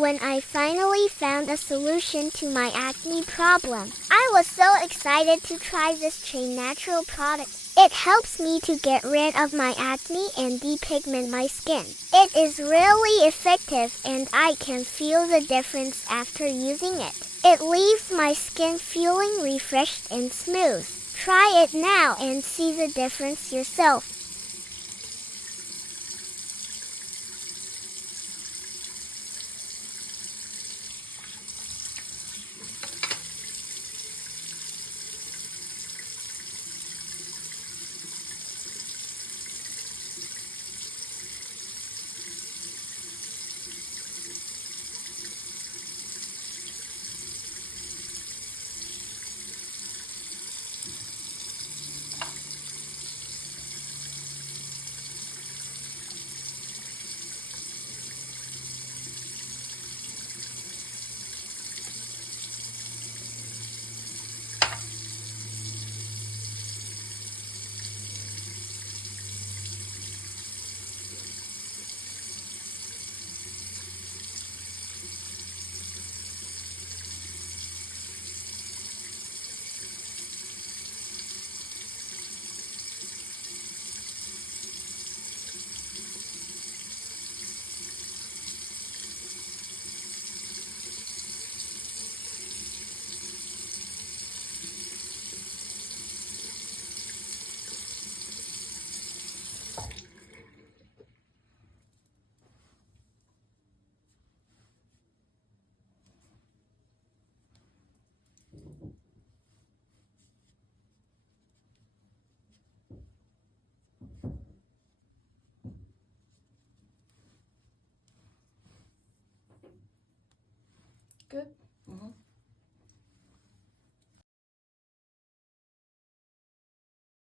when I finally found a solution to my acne problem. I was so excited to try this Chain Natural product. It helps me to get rid of my acne and depigment my skin. It is really effective and I can feel the difference after using it. It leaves my skin feeling refreshed and smooth. Try it now and see the difference yourself. Good.